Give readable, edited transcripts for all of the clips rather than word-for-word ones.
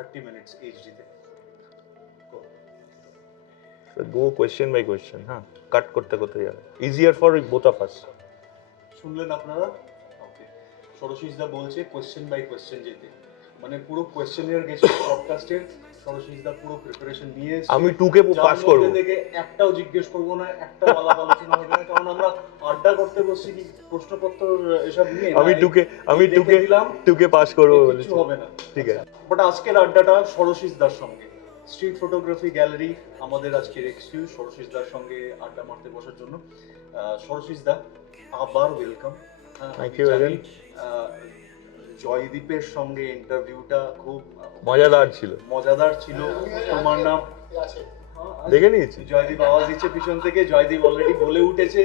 30 minutes HD তে So go question by question, huh? Cut করতে করতে যাবে. Easier for both of us. শুনলেন আপনারা? ওকে, সরোশিস দা বলছে কোয়েশ্চেন বাই কোয়েশ্চেন যেতে, মানে পুরো কোয়েশ্চেনের গেছে পডকাস্টের। সরোশিস দা পুরো প্রিপারেশন নিয়ে এসেছে। আমি 2কে পাস করব। থেকে একটাও জিজ্ঞেস করব না, একটা আলাপ আলোচনা হবে না, কারণ আমরা আড্ডা করতে বসছি কি প্রশ্নপত্র এসব নিয়ে। আমি 2কে পাস করব বলেছি। কিছু হবে না, ঠিক আছে। বাট আজকের আড্ডাটা সরোশিস দার সঙ্গে, স্ট্রিট ফটোগ্রাফি গ্যালারি আমাদের আজকের এক্সকিউজ সরোশিস দার সঙ্গে আড্ডা মারতে বসার জন্য। সরোশিস দা আবার welcome. Thank you very much. জয়দীপের সঙ্গে ইন্টারভিউটা খুব মজাদার ছিল। তোমার নাম দেখে নিয়েছি। জয়দীপ আওয়াজ দিচ্ছে পিছন থেকে। জয়দীপ অলরেডি বলে উঠেছে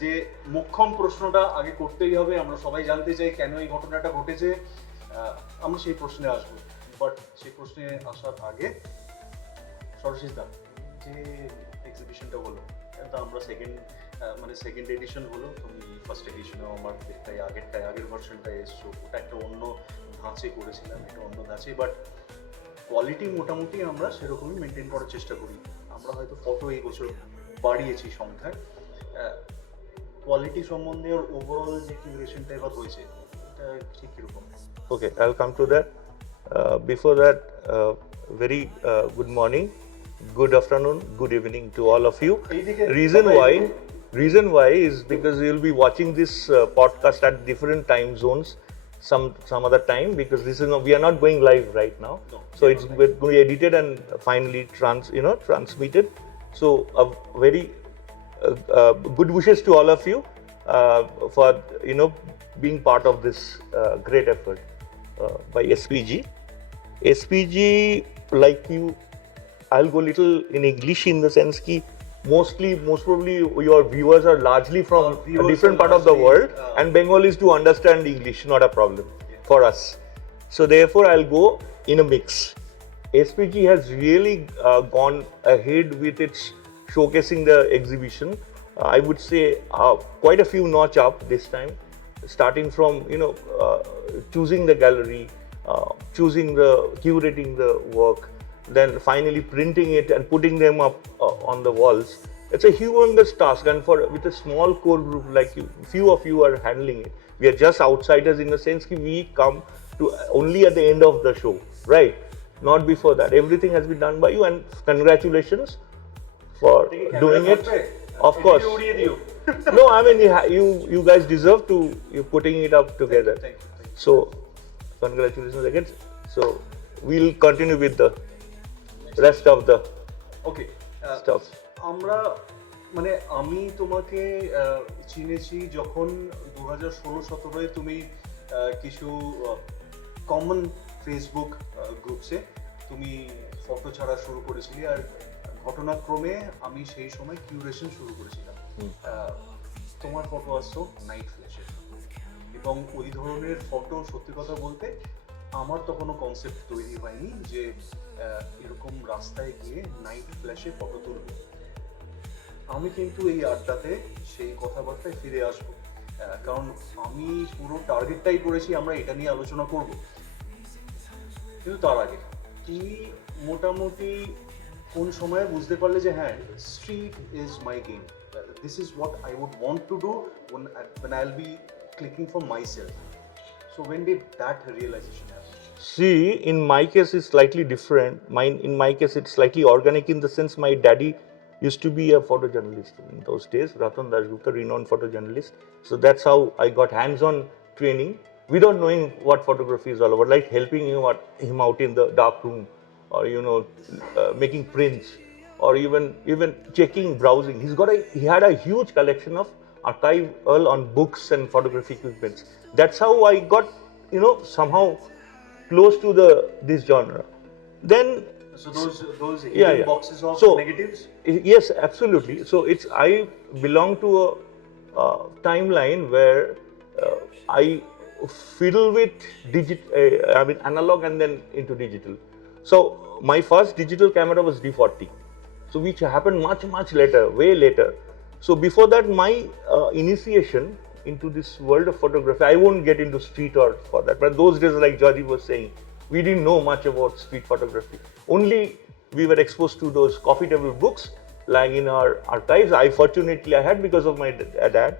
যে মোক্ষম প্রশ্নটা আগে করতেই হবে। আমরা সবাই জানতে চাই কেন এই ঘটনাটা ঘটেছে। আমরা সেই প্রশ্নে আসবো, বাট সেই প্রশ্নে আসার আগে সরোশিস দা, যে এক্সিবিশনটা হলো, এটা আমরা সেকেন্ড এডিশন হলো। তুমি ফার্স্ট এডিশনে আমার আগের ভার্সনটায় এসছো, ওটা একটা অন্য ধাঁচে করেছিলাম, এটা অন্য ধাঁচে, বাট কোয়ালিটি মোটামুটি আমরা সেরকমই মেনটেন করার চেষ্টা করি। আমরা হয়তো ফটো এই বছর বাড়িয়েছি সংখ্যায়, কোয়ালিটি সম্বন্ধে আর ওভারঅল যে কিউরেশনটা এবার হয়েছে এটা ঠিক কিরকম? Okay, I'll come to that. Before that, very good morning, good afternoon, good evening to all of you. Reason why is because you'll be watching this podcast at different time zones some other time, because we are not going live right now. No, so it's going to be edited and finally transmitted. So a very good wishes to all of you for being part of this great effort by SPG. SPG, like you, I'll go little in English in the sense ki most probably your viewers are largely from a different part of the world, and Bengalis do understand English, not a problem for us. So therefore I'll go in a mix. SPG has really gone ahead with its showcasing the exhibition. I would say quite a few notch up this time, starting from choosing the gallery, curating the work, then finally printing it and putting them up on the walls. It's a humongous task, and with a small core group like you, few of you are handling it. We are just outsiders in the sense that we come to only at the end of the show, right? Not before that. Everything has been done by you, and congratulations for doing it. Of course. No, I mean you guys deserve to. You're putting it up together. Thank you. So congratulations again. So we'll continue with the rest of the stuff. আমি তোমাকে চিনেছি যখন 2016-17 তুমি কিছু common Facebook গ্রুপসে তুমি photo ছাড়া শুরু করেছিলে, আর ঘটনাক্রমে আমি সেই সময় কিউরেশন শুরু করেছিলাম। তোমার ফটো আসতো নাইট ফ্ল্যাশে, এবং ওই ধরনের ফটো সত্যি কথা বলতে আমার তো কোনো কনসেপ্ট তৈরি হয়নি যে এরকম রাস্তায় গিয়ে নাইট ফ্ল্যাশে ফটো তুলব। আমি কিন্তু এই আড্ডাতে সেই কথাবার্তায় ফিরে আসবো, কারণ আমি পুরো টার্গেটটাই করেছি আমরা এটা নিয়ে আলোচনা করব। কিন্তু তার আগে তুমি মোটামুটি কোন সময় বুঝতে পারলে যে হ্যাঁ, street is my game, this is what I would want to do when I'll be clicking for myself? So when did that realization happen? See, in my case it's slightly different. In my case it's slightly organic in the sense my daddy used to be a photojournalist in those days, Sarasij Dasgupta, renowned photojournalist. So that's how I got hands-on training without knowing what photography is all about, like helping him out in the dark room, or making prints, or even checking, browsing. He had a huge collection of archival on books and photography equipments. That's how I got somehow close to this genre. Then so those hidden boxes of negatives? Yes, absolutely. So I belong to a timeline where I fiddle with analog and then into digital. So my first digital camera was D40, so which happened much later, way later. So before that, my initiation into this world of photography, I won't get into street or for that, but those days, like Georgie was saying, we didn't know much about street photography. Only we were exposed to those coffee table books lying in our archives. Fortunately, I had because of my dad.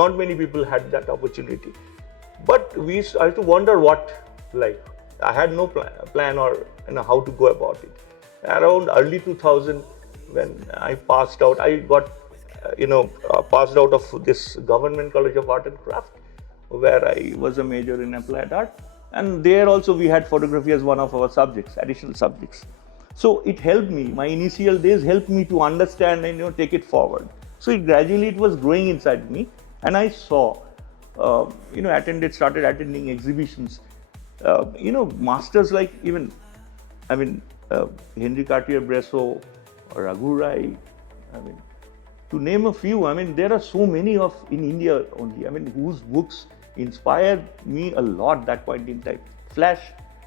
Not many people had that opportunity. But we started to wonder I had no plan or how to go about it. Around early 2000, when I passed out, I got passed out of this Government College of Art and Craft, where I was a major in applied art, and there also we had photography as one of our subjects, additional subjects. So it helped me. My initial days helped me to understand and take it forward. So gradually it was growing inside me, and I saw, started attending exhibitions. Masters like Henry Cartier-Bresson or Raghu Rai, to name a few. There are so many in India only. Whose books inspired me a lot that point in time. Flash,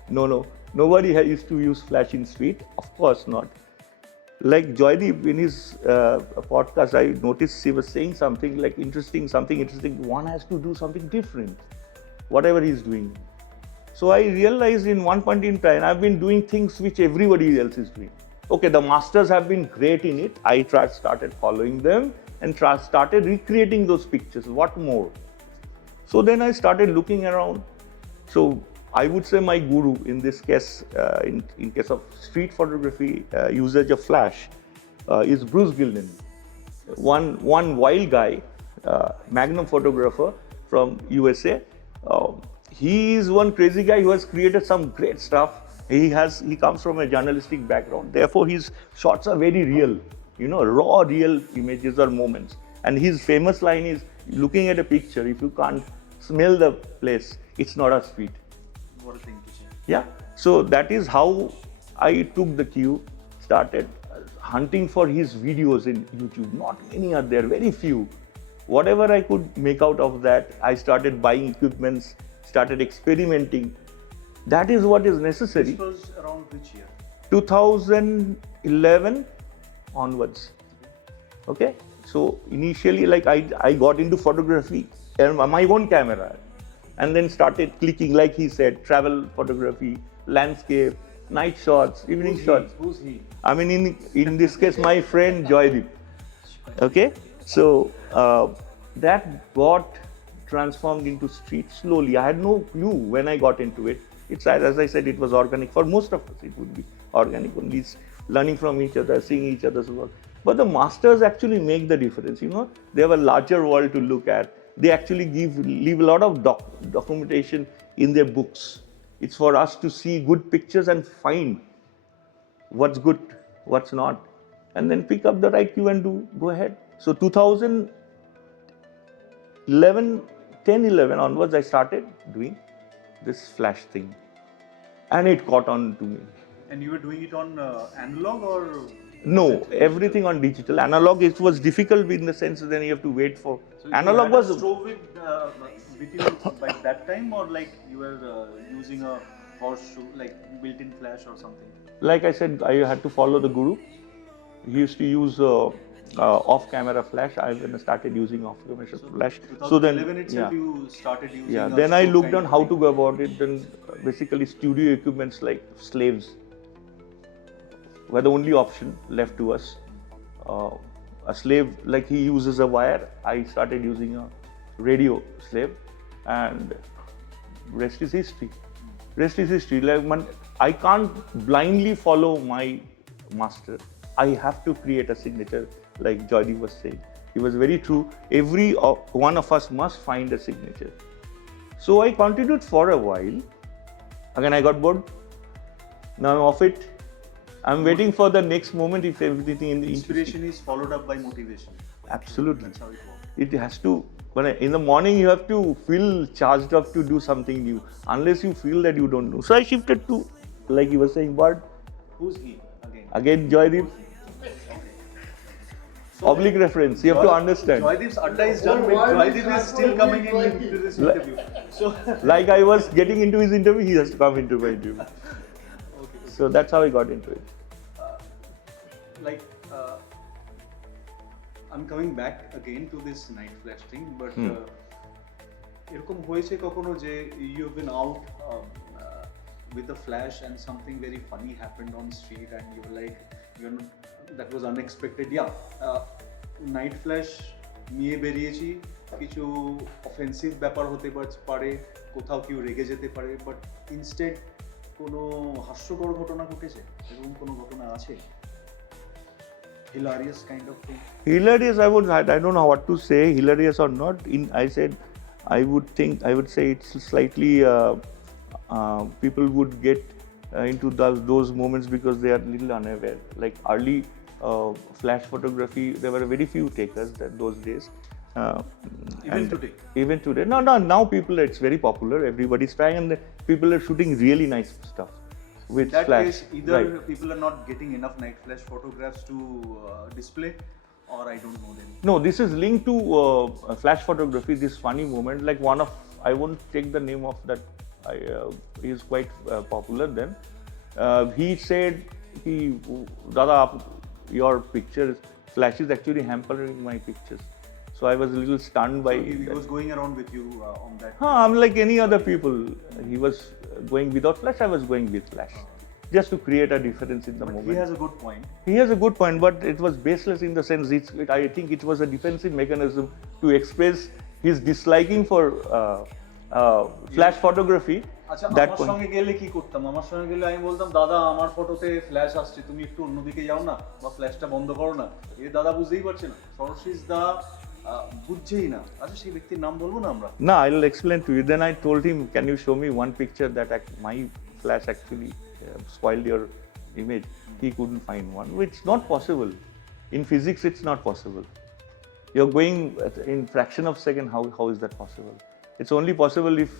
no. Nobody used to use flash in street. Of course not. Like Joydeep in his podcast, I noticed he was saying something interesting. One has to do something different, whatever he's doing. So I realized in one point in time, I've been doing things which everybody else is doing. Okay, the masters have been great in it. I started following them and started recreating those pictures. What more? So then I started looking around. So I would say my guru in this case, in case of street photography, usage of flash, is Bruce Gilden. One wild guy, magnum photographer from USA. He is one crazy guy who has created some great stuff. He comes from a journalistic background. Therefore, his shots are very real, raw, real images or moments. And his famous line is, looking at a picture, if you can't smell the place, it's not a street. What a thing to say. Yeah. So that is how I took the cue, started hunting for his videos in YouTube. Not many are there, very few. Whatever I could make out of that, I started buying equipments, started experimenting. That is what is necessary. This was around which year? 2011 onwards. Okay. So initially, I got into photography and my own camera, and then started clicking, like he said, travel photography, landscape, night shots, evening shots. Who's he? In this case, my friend Joydeep. Okay. So that got transformed into street slowly. I had no clue when I got into it. It's, as I said, it was organic. For most of us, it would be organic, only learning from each other, seeing each other's work. But the masters actually make the difference. They have a larger world to look at. They actually leave a lot of documentation in their books. It's for us to see good pictures and find what's good, what's not, and then pick up the right cue and go ahead. So 10-11 onwards, I started doing this flash thing, and it caught on to me. And you were doing it on analog or? No, everything on digital. Analog, it was difficult in the sense that then you have to wait for. So analog was. You had a stove with you by that time, or you were using a horseshoe, built-in flash or something? Like I said, I had to follow the guru. He used to use off-camera flash. I started using off-camera flash. So then, itself, you started using. Yeah. Then I looked on how to go about it. Then basically studio equipments like slaves were the only option left to us. A slave, like he uses a wire, I started using a radio slave, and rest is history. Rest is history. I can't blindly follow my master. I have to create a signature, like Joydeep was saying. It was very true. Every one of us must find a signature. So I continued for a while. Again, I got bored. Now I'm off it. I'm waiting for the next moment if everything in the inspiration is followed up by motivation. Absolutely. That's how it works. It has to. In the morning, you have to feel charged up to do something new. Unless you feel that you don't know. So I shifted to, like you were saying, Bud. Who's he again? Again, Joydeep. So oblique reference. You have to understand. Joydeep's Adda is done with. Joydeep is still coming into this interview. So, like I was getting into his interview, he has to come into my interview. Okay. So that's how I got into it. I'm coming back again to this night flash thing, but এরকম হয়েছে কখনো যে you have been out with the flash and something very funny happened on street and you were like, that was unexpected. Yeah, night flash নিয়ে বেরিয়েছি, কিছু offensive ব্যাপার হতে পারে, কোথাও কেউ রেগে যেতে পারে, বাট ইনস্টেড কোনো হাস্যকর ঘটনা ঘটেছে, এরকম কোনো ঘটনা আছে? Hilarious kind of thing. Hilarious, I don't know what to say, hilarious or not. I would say it's slightly people would get into those moments because they are little unaware. Like early flash photography, there were very few takers those days. Even today. No, now it's very popular. Everybody's trying and people are shooting really nice stuff with that flash. Case, either people are not getting enough night flash photographs to display, or I don't know them. No, this is linked to flash photography. This funny moment, like I won't take the name of that. He is quite popular then. He said, Dada, your pictures, flash is actually hampering my pictures. So I was a little stunned by. So he was going around with you on that. I'm like any other people. He was going without flash. I was going with flash, just to create a difference in the moment. He has a good point. He has a good point, but it was baseless in the sense I think it was a defensive mechanism to express his disliking for flash photography. আচ্ছা, আমার সঙ্গে গেলে কি করতাম? আমার সঙ্গে গেলে আমি বলতাম, দাদা আমার ফটোতে ফ্ল্যাশ আসছে, তুমি একটু অন্যদিকে যাও না, বা ফ্ল্যাশটা বন্ধ করো না। এই দাদা বুঝতেই পারছে না, সরসিজ দা বুঝছেই না। আচ্ছা, সেই ব্যক্তির নাম বলবো না আমরা? No, I'll explain to you. Then I told him, can you show me one picture that my flash actually spoiled your image? He couldn't find one, which is not possible. In physics, it's not possible. You're going in fraction of second. How is that possible? It's only possible if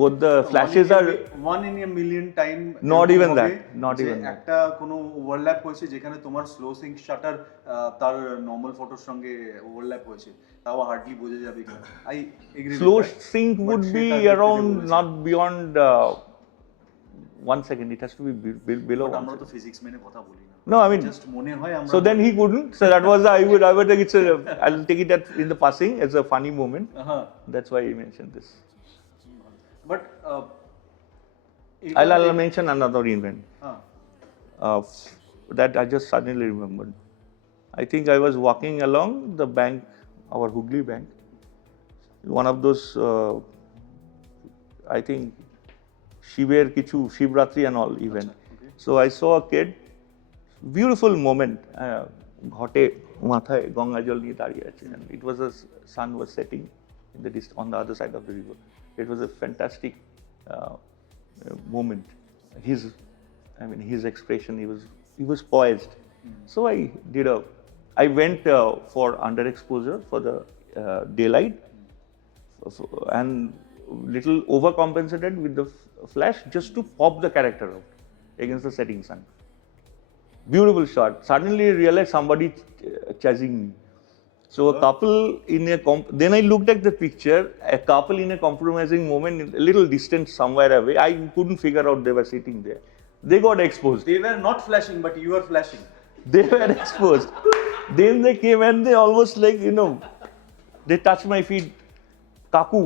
both the flashes are one in a million time. Not even that. Not even that. একটা কোনো overlap হয়েছে যেখানে তোমার slow sync shutter তার normal ফটোর সঙ্গে overlap হয়েছে, তাও হার্ডলি বোঝা যাবে কিনা। I agree. Slow sync would be around not beyond 1 second. It has to be below. But আমরা তো ফিজিক্স মেনে কথা বলি না। No, I mean, just মনে হয় আমরা। So then he couldn't. So that was I would think I'll take it in the passing as a funny moment. That's why he mentioned this. But I'll mention another event that I just suddenly remembered. I think I was walking along the bank, our Hooghly bank, one of those, I think, Shivratri and all event. Okay. So I saw a kid, beautiful moment, ঘটে মাথায় গঙ্গা জল নিয়ে দাঁড়িয়ে আছে, and it was sun was setting in on the other side of the river. It was a fantastic moment. His expression, he was poised. So I went for underexposure for the daylight and little overcompensated with the flash just to pop the character out against the setting sun. Beautiful shot. Suddenly I realized somebody chasing me. So a couple then I looked at the picture, a couple in a compromising moment, a little distance somewhere away. I couldn't figure out they were sitting there. They got exposed. They were not flashing, but you were flashing. They were exposed. Then they came and they almost like, they touched my feet. Kaku,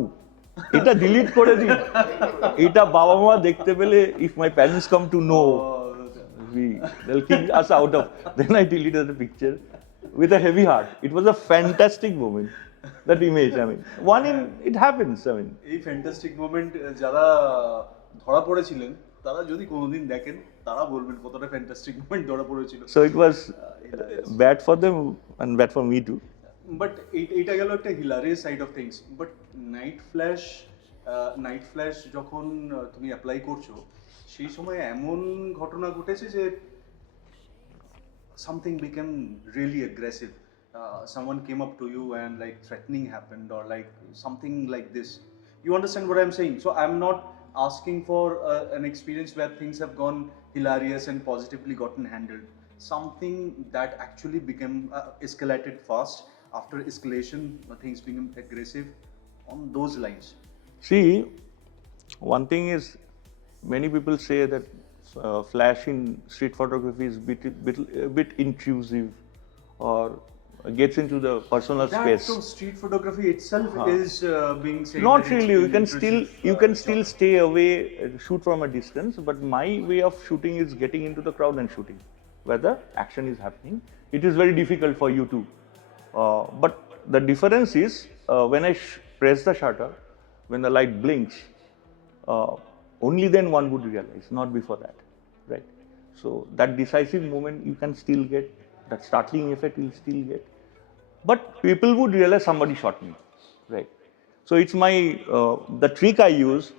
এটা delete করে দিন। এটা বাবা মা দেখতে পেলে, if my parents come to know, they'll kick us out of. Then I deleted the picture. With a heavy heart. It was a fantastic moment. That image, it happens. এই fantastic moment যারা ধরা পড়েছিলেন তারা যদি কোনোদিন দেখেন, তারা বলবেন কতটা ফ্যান্টাস্টিক মোমেন্ট ধরা পড়েছিল। So it was bad for them and bad for me too. But এইটা গেল একটা hilarious side of things. But night flash যখন তুমি অ্যাপ্লাই করছো, সেই সময় এমন ঘটনা ঘটেছে যে something became really aggressive. Someone came up to you and like threatening happened, or like something like this. You understand what I'm saying? So I'm not asking for an experience where things have gone hilarious and positively gotten handled. Something that actually became escalated fast. After escalation, things became aggressive. On those lines. See, one thing is, many people say that flash in street photography is a bit intrusive, or gets into the personal That space. so street photography itself is being said. Not that it's really. been You can still stay away, shoot from a distance. But my way of shooting is getting into the crowd and shooting, where the action is happening. It is very difficult for you to. But the difference is when I press the shutter, when the light blinks, only then one would realize, not before that, right? So that decisive moment you can still get, that startling effect you'll still get. But people would realize somebody shot me, right? So it's my, the trick I use,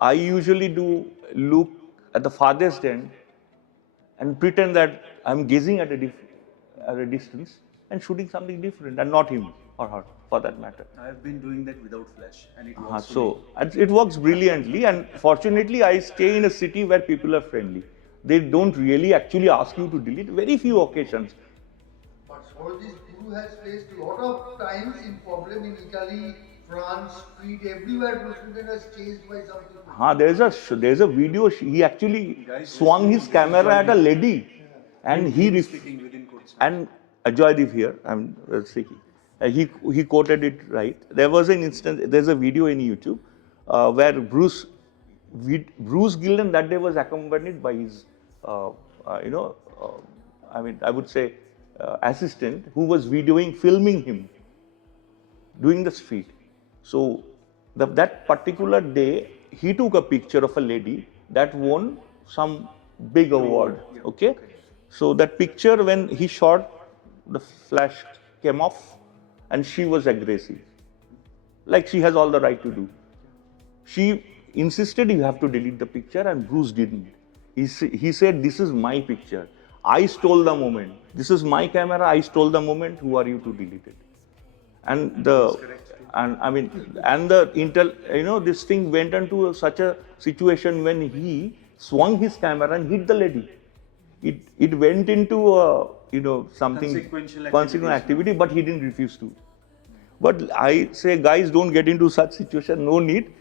I usually do look at the farthest end and pretend that I'm gazing at a distance and shooting something different and not him or her for that matter. I've been doing that without flash, and it works. So it works brilliantly, and fortunately I stay in a city where people are friendly. They don't really actually ask you to delete, very few occasions. But Sarasij, Guru has faced a lot of times in problem in Italy, France, street, everywhere. Bruce Gilden was chased by some people. There's a video. He actually swung his camera at a lady, and speaking within quotes. and Ajoy Dev here. I'm speaking. He quoted it right. There was an instance. There's a video in YouTube where Bruce Gilden that day was accompanied by his, I would say, assistant who was filming him doing the street. So that particular day, he took a picture of a lady that won some big award. Okay, so that picture, when he shot, the flash came off, and she was aggressive, like she has all the right to do. She insisted you have to delete the picture, and Bruce didn't. He said, "This is my picture. I stole the moment. This is my camera. I stole the moment. Who are you to delete it?" And this thing went into such a situation when he swung his camera and hit the lady. It went into something consequential activity, but he didn't refuse to. But I say, guys, don't get into such situation. No need.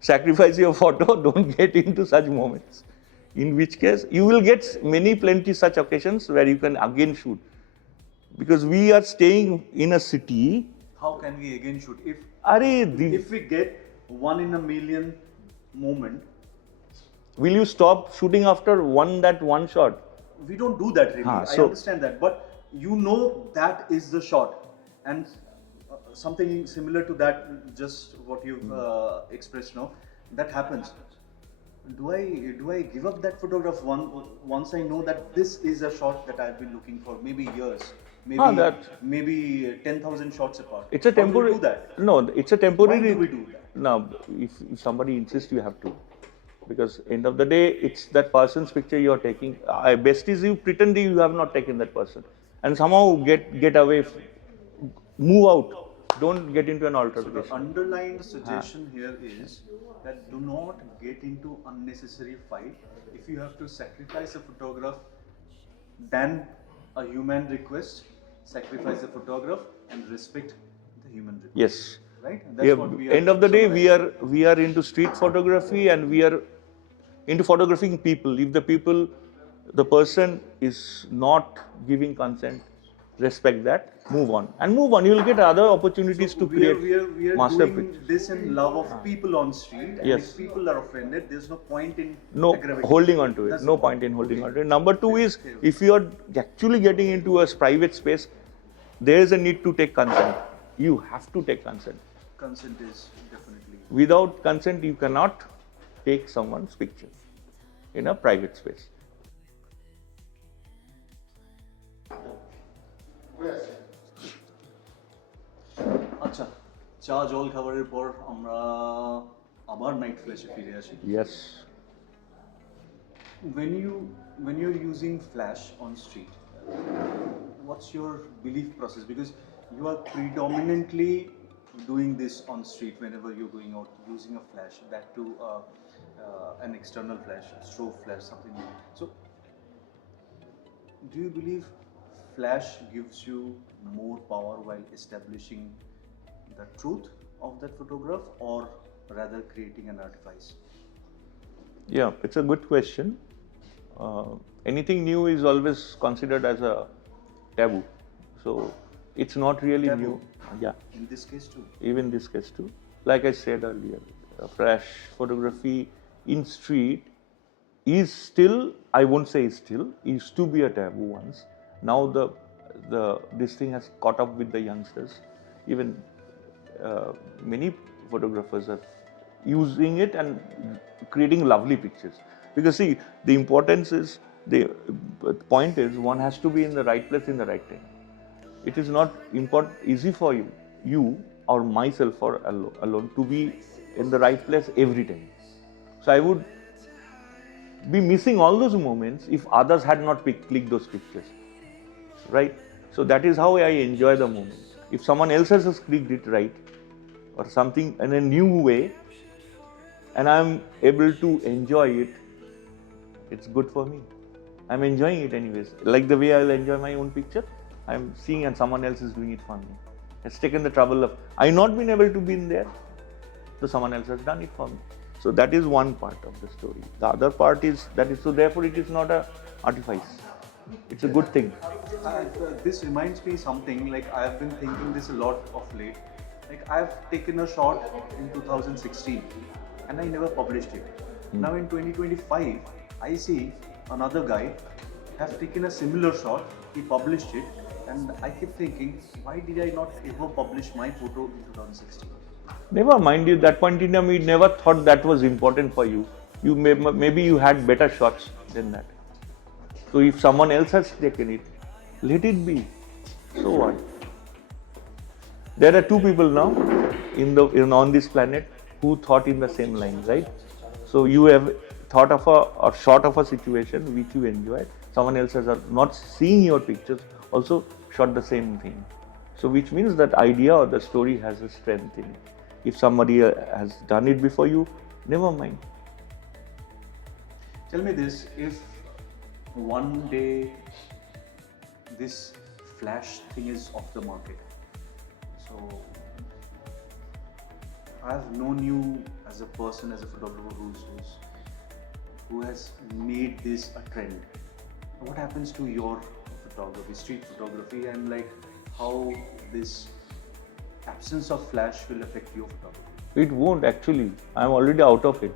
Sacrifice your photo. Don't get into such moments. In which case, you will get plenty such occasions where you can again shoot. Because we are staying in a city. How can we again shoot? If we get 1 in a million moment, will you stop shooting after one shot? We don't do that really. I understand that, but you know that is the shot, and something similar to that, just what you've expressed now, that happens. Do I give up that photograph once I know that this is a shot that I've been looking for maybe years, maybe 10,000 shots apart? It's a temporary. How do we do that? No, it's a temporary. Why do we do that? No, if somebody insists, you have to. Because end of the day, it's that person's picture you're taking. Best is you pretend you have not taken that person, and somehow get away, move out. Don't get into an altercation. So the underlying suggestion here is that do not get into unnecessary fight. If you have to sacrifice a photograph, then a human request, sacrifice the photograph and respect the human request. Yes. Right? That's what we are. End of the day, we are into street photography, and we are into photographing people. If the person is not giving consent, respect that, move on. And move on. You will get other opportunities to create we are masterpiece. doing this in love of people on street, and Yes. if people are offended, there's no point in No holding on to it. That's No the point in holding on to it. Number two is, if you are actually getting into a private space, there is a need to take consent. You have to take consent. Consent is definitely. Without consent, you cannot take someone's picture in a private space. আচ্ছা, চা জল খাবারের পর আমরা আবার night ফ্ল্যাশে ফিরে আসি। Yes. When you're using flash on street, what's your belief process? Because you are predominantly doing this on street whenever you're going out, using a flash, that too an external flash, strobe flash, something like that. So do you believe flash gives you more power while establishing the truth of that photograph, or rather creating an artifice? Yeah, it's a good question. Anything new is always considered as a taboo. So it's not really Taboo. new. Yeah, In this case too. even this case too. Like I said earlier, flash photography in street is still, I won't say is still, used to be a taboo once. Now this thing has caught up with the youngsters. Even many photographers are using it and creating lovely pictures. Because see, the importance is, the point is, one has to be in the right place in the right time. It is not easy for you or myself or alone to be in the right place every time. So I would be missing all those moments if others had not clicked those pictures, right? So that is how I enjoy the moment. If someone else has clicked it right or something in a new way, and I'm able to enjoy it, it's good for me. I'm enjoying it anyways. Like the way I'll enjoy my own picture, I'm seeing and someone else is doing it for me. It's taken the trouble of, I've not been able to be in there, so someone else has done it for me. So that is one part of the story. The other part is so therefore it is not a artifice. It's a good thing. This reminds me something, like I've been thinking this a lot of late. Like I've taken a shot in 2016 and I never published it. Now in 2025, I see another guy have taken a similar shot, he published it, and I keep thinking, why did I not ever publish my photo in 2016? Never mind, you, that point in time, you never thought that was important for you. You maybe you had better shots than that. So if someone else has taken it, let it be. So what? There are two people now on this planet who thought in the same line, right? So you have thought of a shot of a situation which you enjoyed. Someone else has not seen your pictures, also shot the same thing. So which means that idea or the story has a strength in it. If somebody has done it before you, never mind. Tell me this, if one day this flash thing is off the market, so I've known you as a person, as a photographer who has made this a trend. What happens to your photography, street photography, and like how this absence of flash will affect your photography? It won't actually. I'm already out of it.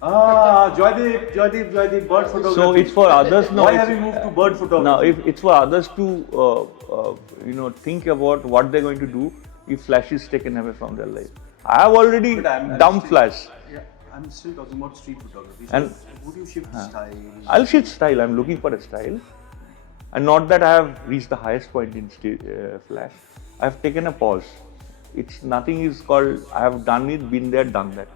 Joydeep, bird photography. So it's for others now. Why have you moved to bird photography? Now, if it's for others to think about what they're going to do if flash is taken away from their life. I have already dumped flash. Yeah, I'm still talking about street photography. So And would you shift style? I'll shift style. I'm looking for a style, and not that I have reached the highest point in flash. I have taken a pause. It's nothing is called I have done it, been there, done that.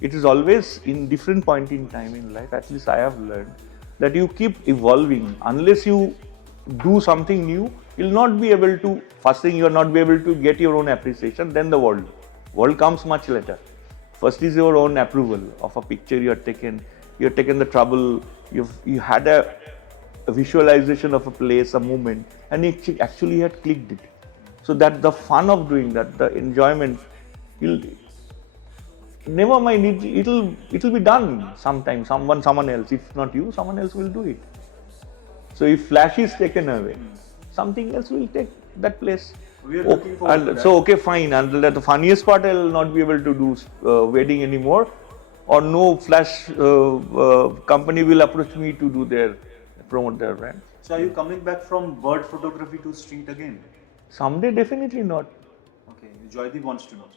It is always in different point in time in life. At least I have learned that you keep evolving. Unless you do something new, you'll not be able to. First thing, you will not be able to get your own appreciation. Then the world comes much later. First is your own approval of a picture you have taken. You have taken the trouble. You had a visualization of a place, a moment, and you actually had clicked it. So that the fun of doing that, the enjoyment, never mind. It'll be done sometime. Someone else. If not you, someone else will do it. So if flash is taken away, something else will take that place. We are looking forward to that. So okay, fine. And the funniest part, I will not be able to do wedding anymore, or no flash company will approach me to do promote their brand. So are you coming back from bird photography to street again? Someday, definitely not. Okay, Joydeep wants to know.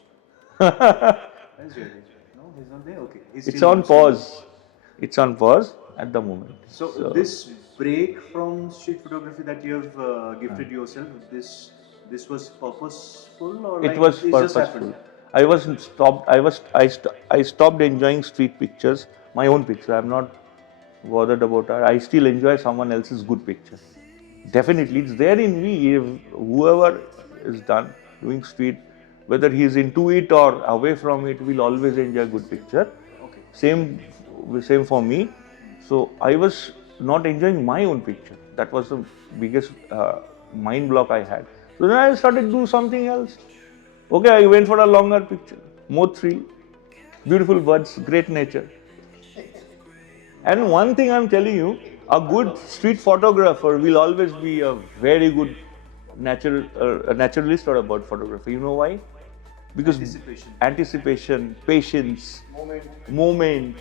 Where's Joydeep? No, he's not there. Okay, It's on pause. It's on pause at the moment. So this break from street photography that you have gifted yourself, this was purposeful, or It was just purposeful. happened? I stopped enjoying street pictures, my own picture. I'm not bothered about it. I still enjoy someone else's good picture. Definitely, it's there in me. If whoever is doing street, whether he is into it or away from it, will always enjoy a good picture. Okay. Same for me. So I was not enjoying my own picture. That was the biggest mind block I had. So then I started to do something else. Okay, I went for a longer picture, more thrill, beautiful birds, great nature. And one thing I'm telling you, a good street photographer will always be a very good a naturalist or a bird photographer. You know why? Because anticipation, patience, moment.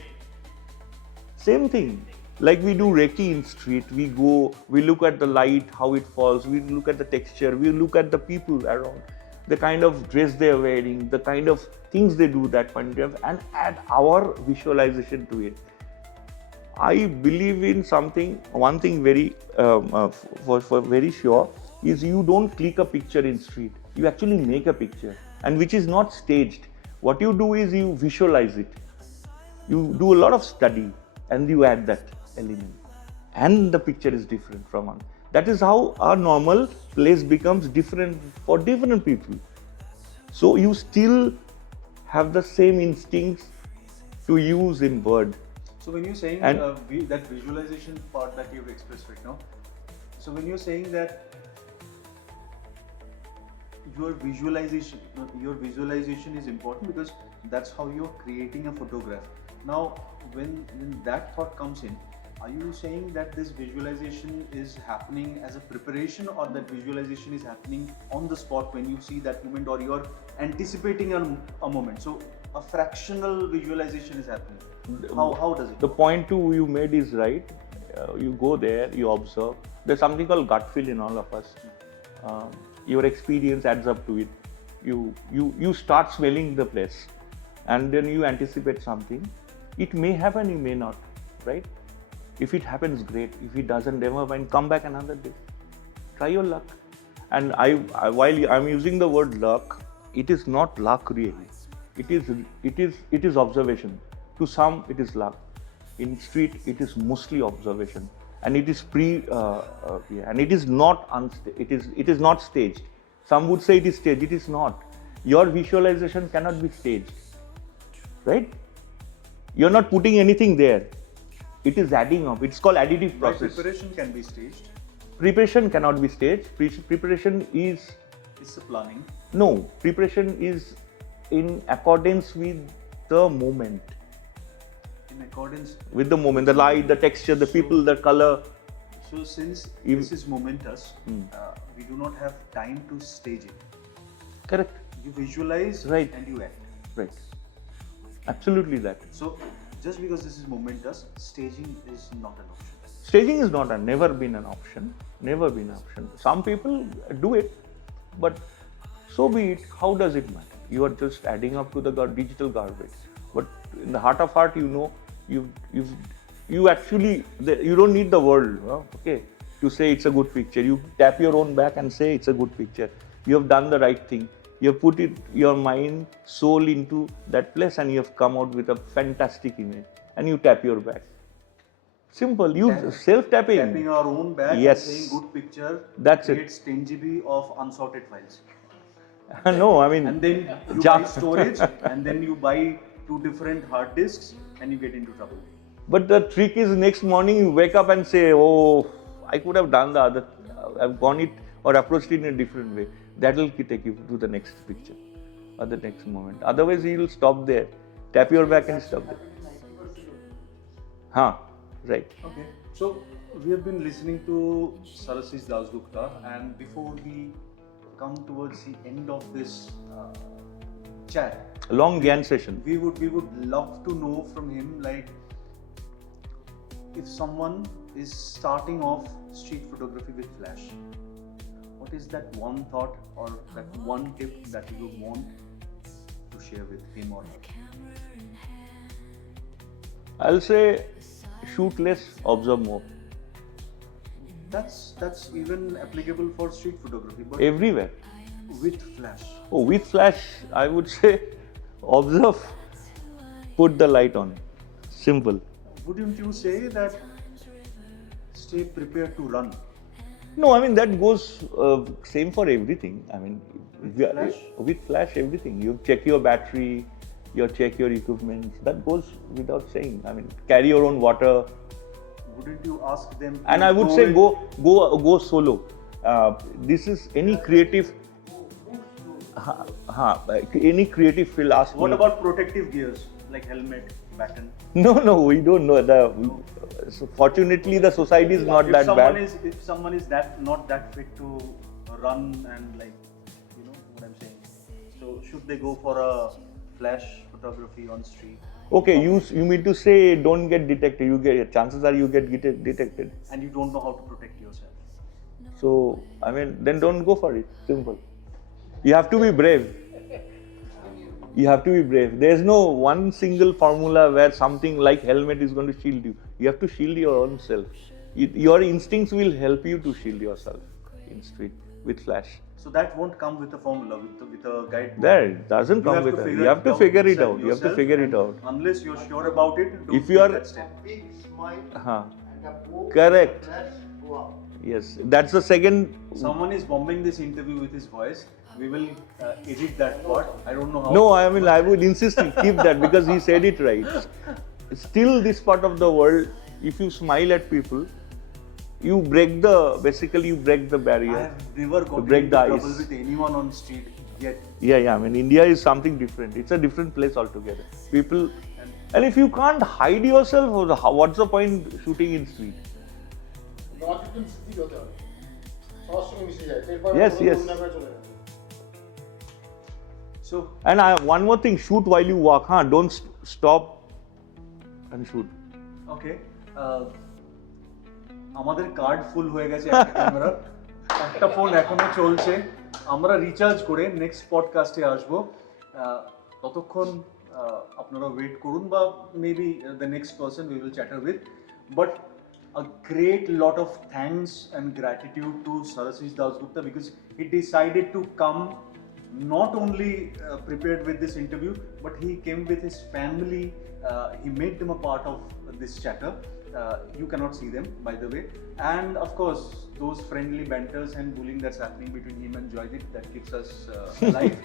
Same thing. Like we do recce in street, we go, we look at the light, how it falls, we look at the texture, we look at the people around, the kind of dress they're wearing, the kind of things they do that point of time, and add our visualization to it. I believe in something, one thing very, for very sure, is you don't click a picture in street, you actually make a picture, and which is not staged. What you do is you visualize it. You do a lot of study and you add that element. And the picture is different from one. That is how our normal place becomes different for different people. So you still have the same instincts to use in bird. So when you're saying that visualization part that you've expressed right now, so when you're saying that your visualization is important because that's how you're creating a photograph. Now, when that thought comes in, are you saying that this visualization is happening as a preparation, or that visualization is happening on the spot when you see that moment, or you're anticipating a moment? So a fractional visualization is happening. How does it? The point too you made is right. You go there, you observe. There's something called gut feel in all of us. Your experience adds up to it. You start smelling the place, and then you anticipate something. It may happen, it may not, right? If it happens, great. If it doesn't, never mind. Come back another day. Try your luck. And while I'm using the word luck, it is not luck really. It is observation. To some, it is luck. In street, it is mostly observation, and it is and it is not it is not staged. Some would say it is staged. It is not. Your visualization cannot be staged, right? You're not putting anything there. It is adding up. It's called additive process. Preparation can be staged. Preparation cannot be staged. Preparation is. It's a planning. No, preparation is in accordance with the moment. In accordance with the moment, the light, the texture, the people, the color. So since this is momentous, we do not have time to stage it. Correct. You visualize right. And you act. Right. Absolutely that. So just because this is momentous, staging is not an option. Staging is never been an option. Never been an option. Some people do it, but so be it. How does it matter? You are just adding up to the digital garbage. But in the heart of heart, you actually, you don't need the world, okay, to say it's a good picture. You tap your own back and say it's a good picture. You have done the right thing. You have put your mind, soul into that place, and you have come out with a fantastic image. And you tap your back. Simple. Use self-tapping. Tapping our own back yes. and saying good picture. That's creates 10 GB of unsorted files. No, I mean. And then you buy storage, and then you buy 2 different hard disks, and you get into trouble. But the trick is next morning you wake up and say, oh, I could have done the other, I've gone it or approached it in a different way. That will take you to the next picture or the next moment. Otherwise, you will stop there, tap your back and stop there. Right. Okay. So we have been listening to Sarasij Dasgupta, and before we come towards the end of this chat, a long Gyan session. We would love to know from him, like, if someone is starting off street photography with flash, what is that one thought or that one tip that you would want to share with him or her? I'll say shoot less, observe more. That's even applicable for street photography, but everywhere. With flash. Oh, with flash, I would say observe, put the light on. Simple. Wouldn't you say that stay prepared to run? No, I mean that goes same for everything. I mean, with flash, everything. You check your battery, you check your equipment. That goes without saying. I mean, carry your own water. Wouldn't you ask them? And I would say go solo. This is any creative. Any creative field. Ask What me. about protective gears like helmet, baton? No, we don't know. So fortunately, the society is not that bad. If someone is not that fit to run and like, you know what I'm saying. So should they go for a flash photography on street? Okay, you mean to say don't get detected. You get chances are you get detected. And you don't know how to protect yourself. So I mean, then don't go for it. Simple. You have to be brave. You have to be brave. There is no one single formula where something like helmet is going to shield you. You have to shield your own self. Your instincts will help you to shield yourself in street with flash. So that won't come with a formula, with a guide. There, it doesn't come with that. You have to figure it out. You have to figure it out. Unless you're sure about it, don't If you are- take that step. Big smile Huh. and a bow. Correct. Flash, wow. Yes, that's the second. Someone is bombing this interview with his voice. We will edit that part. I don't know how. No, I mean I would insist to keep that because he said it right. Still, this part of the world, if you smile at people, you break the I barrier. have never got break into the trouble ice. with anyone on street yet. Yeah. I mean, India is something different. It's a different place altogether. People, and if you can't hide yourself, what's the point shooting in street? Yes. So And one more thing: shoot while you walk. Don't stop and shoot. okay. আমাদের card full হয়ে গেছে একটা camera, একটা phone এখনো চলছে। আমরা recharge করে next পডকাস্টে আসবো। ততক্ষণ আপনারা ওয়েট করুন বা maybe the next person we will chatter with. But a great lot of thanks and gratitude to Sarasij Dasgupta because he decided to come not only prepared with this interview, but he came with his family. He made them a part of this chatter. You cannot see them, by the way. And of course, those friendly banters and bullying that's happening between him and Joydip, that keeps us alive.